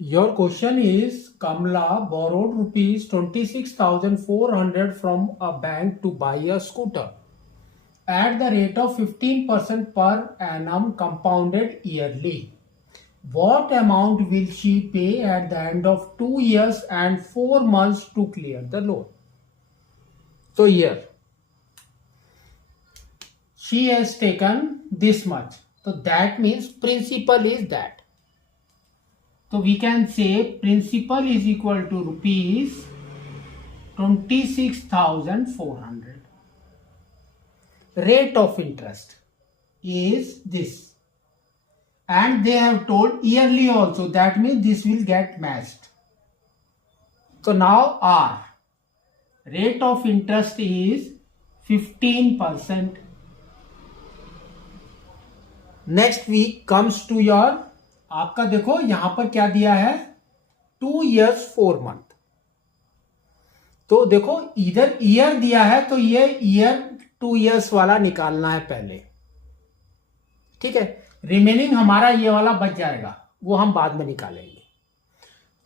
Your question is Kamla borrowed rupees 26,400 from a bank to buy a scooter at the rate of 15% per annum compounded yearly. What amount will she pay at the end of 2 years and 4 months to clear the loan? So here she has taken this much. So that means principal is that. So we can say principal is equal to rupees 26,400. Rate of interest is this. And they have told yearly also. That means this will get matched. So now R. Rate of interest is 15%. Next week comes to your, आपका देखो यहां पर क्या दिया है 2 years 4 month. तो देखो इधर ईयर दिया है तो ये ईयर 2 years वाला निकालना है पहले. ठीक है, रिमेनिंग हमारा ये वाला बच जाएगा, वो हम बाद में निकालेंगे.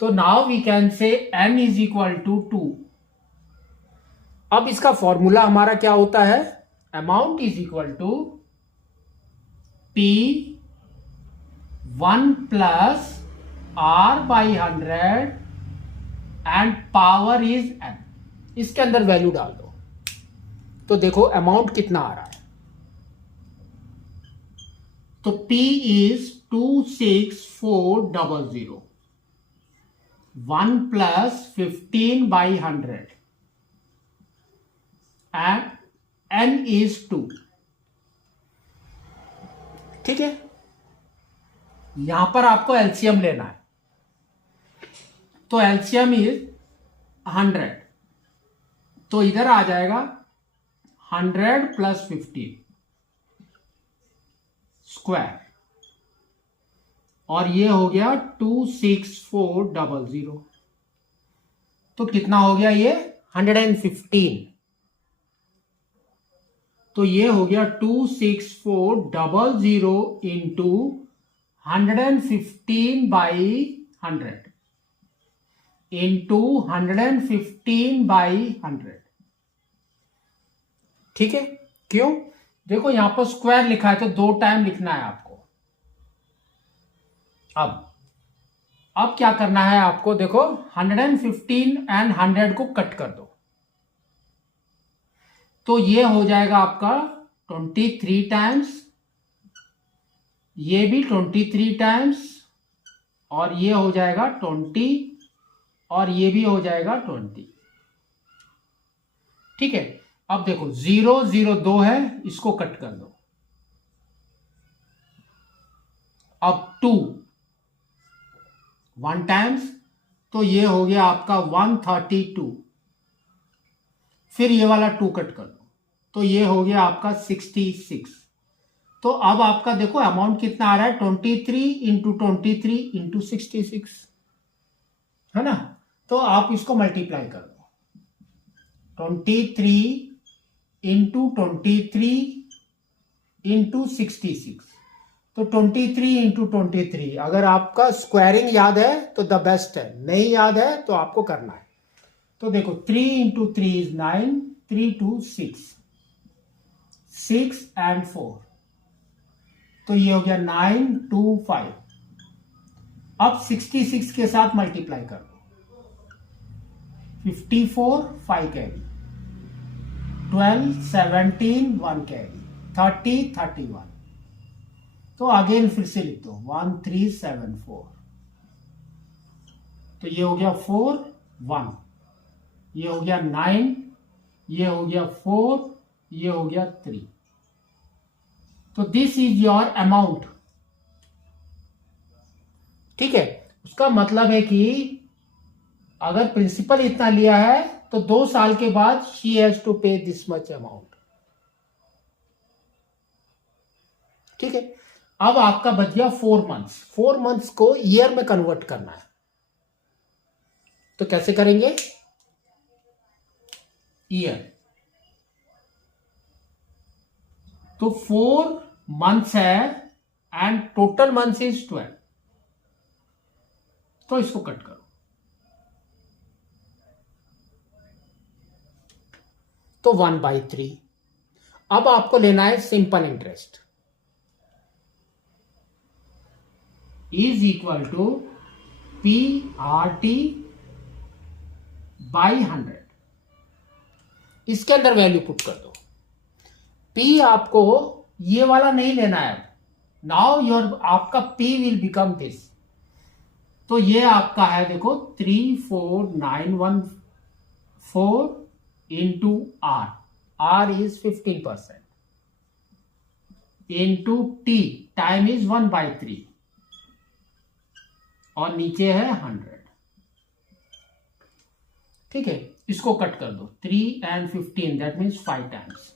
तो now we can say n is equal to 2. अब इसका फॉर्मूला हमारा क्या होता है, amount is equal to P1 plus R by 100 and power is n. इसके अंदर वैल्यू डाल दो तो देखो अमाउंट कितना आ रहा है. तो P is 26400. 1 plus 15 by 100 and n is 2. ठीक है, यहां पर आपको एलसीएम लेना है. तो एलसीएम इज 100. तो इधर आ जाएगा 100 प्लस 15 स्क्वायर और ये हो गया 26400. तो कितना हो गया ये 115. तो ये हो गया 26400 इंटू 115 बाई 100 इंटू 115 बाई 100. ठीक है, क्यों, देखो यहां पर स्क्वायर लिखा है तो 2 टाइम लिखना है आपको. अब क्या करना है आपको, देखो 115 एंड 100 को कट कर दो तो ये हो जाएगा आपका 23 टाइम्स, ये भी 23 टाइम्स और ये हो जाएगा 20 और ये भी हो जाएगा 20. ठीक है, अब देखो 0 0 2 है, इसको कट कर दो. अब 2 1 टाइम्स तो ये हो गया आपका 132. फिर ये वाला 2 कट कर दो तो ये हो गया आपका 66. तो अब आपका देखो अमाउंट कितना आ रहा है 23 इंटू 23 इंटू 66 है ना. तो आप इसको मल्टीप्लाई कर दो 23 इंटू 23 इंटू 66. तो 23 इंटू 23, अगर आपका स्क्वायरिंग याद है तो द बेस्ट है, नहीं याद है तो आपको करना है. तो देखो 3 इंटू 3 इज 9, 3 2 6 एंड 4. तो ये हो गया 9 2 5. अब 66 के साथ मल्टीप्लाई कर दो 54 5 कैरी, 12 17 1 कैरी, 30 31. तो अगेन फिर से लिख दो 1374. तो ये हो गया 4 1, ये हो गया 9, ये हो गया 4, ये हो गया 3. तो दिस इज योर अमाउंट. ठीक है, उसका मतलब है कि अगर प्रिंसिपल इतना लिया है तो 2 साल के बाद शी हैज टू पे दिस मच अमाउंट. ठीक है, अब आपका बच गया 4 मंथ्स. 4 मंथ्स को ईयर में कन्वर्ट करना है. तो कैसे करेंगे, ईयर. तो 4 मंथ्स है एंड टोटल मंथ्स इज 12. तो इसको कट करो। तो 1/3। अब आपको लेना है simple interest is equal to PRT by 100। इसके अंदर वैल्यू पुट कर दो। P आपको ये वाला नहीं लेना है। नाउ योर आपका P विल बिकम दिस। तो ये आपका है देखो 34914 into R। R is 15% into T, time is 1/3 और नीचे है 100। ठीक है, इसको कट कर दो। 3 and 15 दैट मीन्स 5 टाइम्स।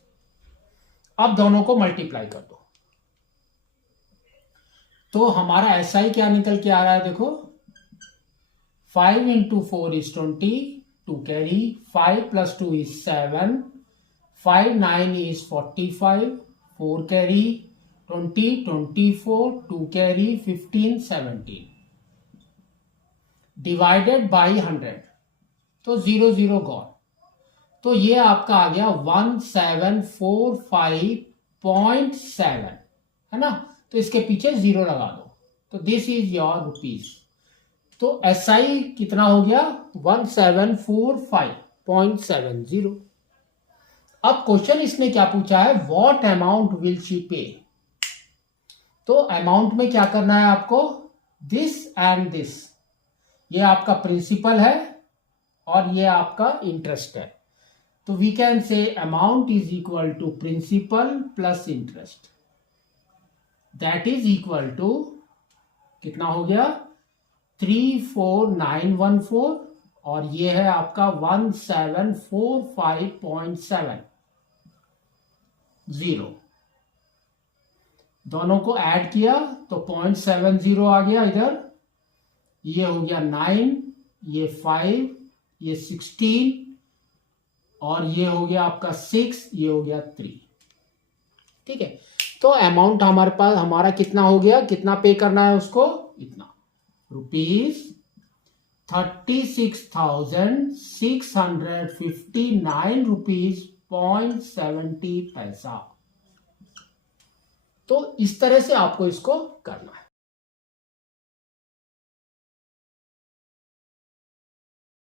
अब दोनों को मल्टीप्लाई कर दो। तो हमारा SI क्या निकल के आ रहा है देखो, 5 into 4 is 20, 2 carry, 5 plus 2 is 7, 5 9 is 45, 4 carry, 20 24, 2 carry, 15 17 divided by 100। तो 0 0 गॉन। तो ये आपका आ गया 1745.7, है ना। तो इसके पीछे 0 लगा दो। तो दिस इज योर रुपीज। तो SI कितना हो गया 1745.70। अब क्वेश्चन इसने क्या पूछा है, व्हाट अमाउंट विल शी पे। तो अमाउंट में क्या करना है आपको, दिस एंड दिस। ये आपका प्रिंसिपल है और ये आपका इंटरेस्ट है। तो we can say amount is equal to principal plus interest, that is equal to कितना हो गया 34914 और ये है आपका 1745.70। दोनों को ऐड किया तो 0.70 आ गया इधर। ये हो गया 9, ये 5, ये 16 और ये हो गया आपका 6, ये हो गया 3। ठीक है, तो अमाउंट हमारे पास हमारा कितना हो गया, कितना पे करना है उसको, इतना रुपीज 36,659 रुपीज 0.70 पैसा। तो इस तरह से आपको इसको करना है।